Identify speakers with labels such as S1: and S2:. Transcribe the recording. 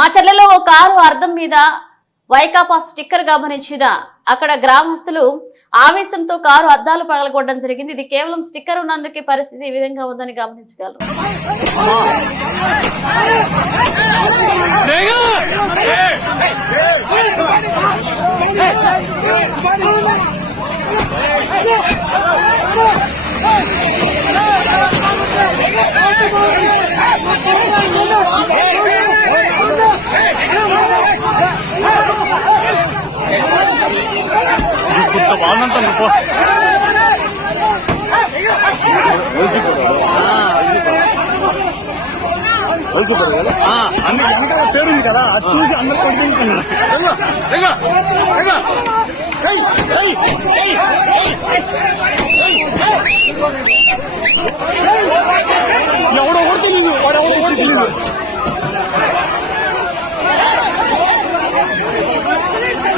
S1: మా చెల్లెలో ఓ కారు అర్థం మీద వైకాపా స్టిక్కర్ గమనించిన అక్కడ గ్రామస్తులు ఆవేశంతో కారు అద్దాలు పగలగొట్టడం జరిగింది. ఇది కేవలం స్టిక్కర్ ఉన్నందుకే పరిస్థితి ఈ విధంగా ఉందని గమనించగలరు.
S2: 붙다 만난다는 거 봐. 어디서 보러 가나? 아, 안 되게 한가가 배름이잖아. 둘이 안 맞고 있으니까. 내가, 내가, 내가. 에이, 에이, 에이, 에이, 에이. 야, 오라 오라 때리는 거, 오라 오라 때리는 거.